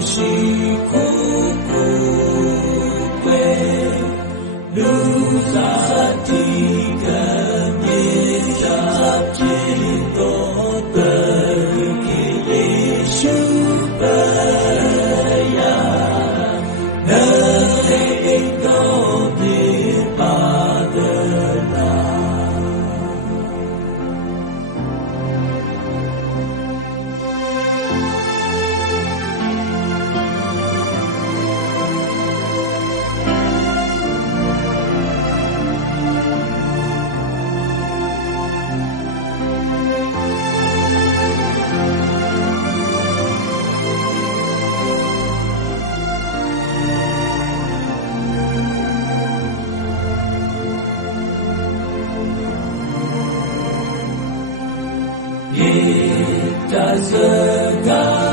西湖 a God.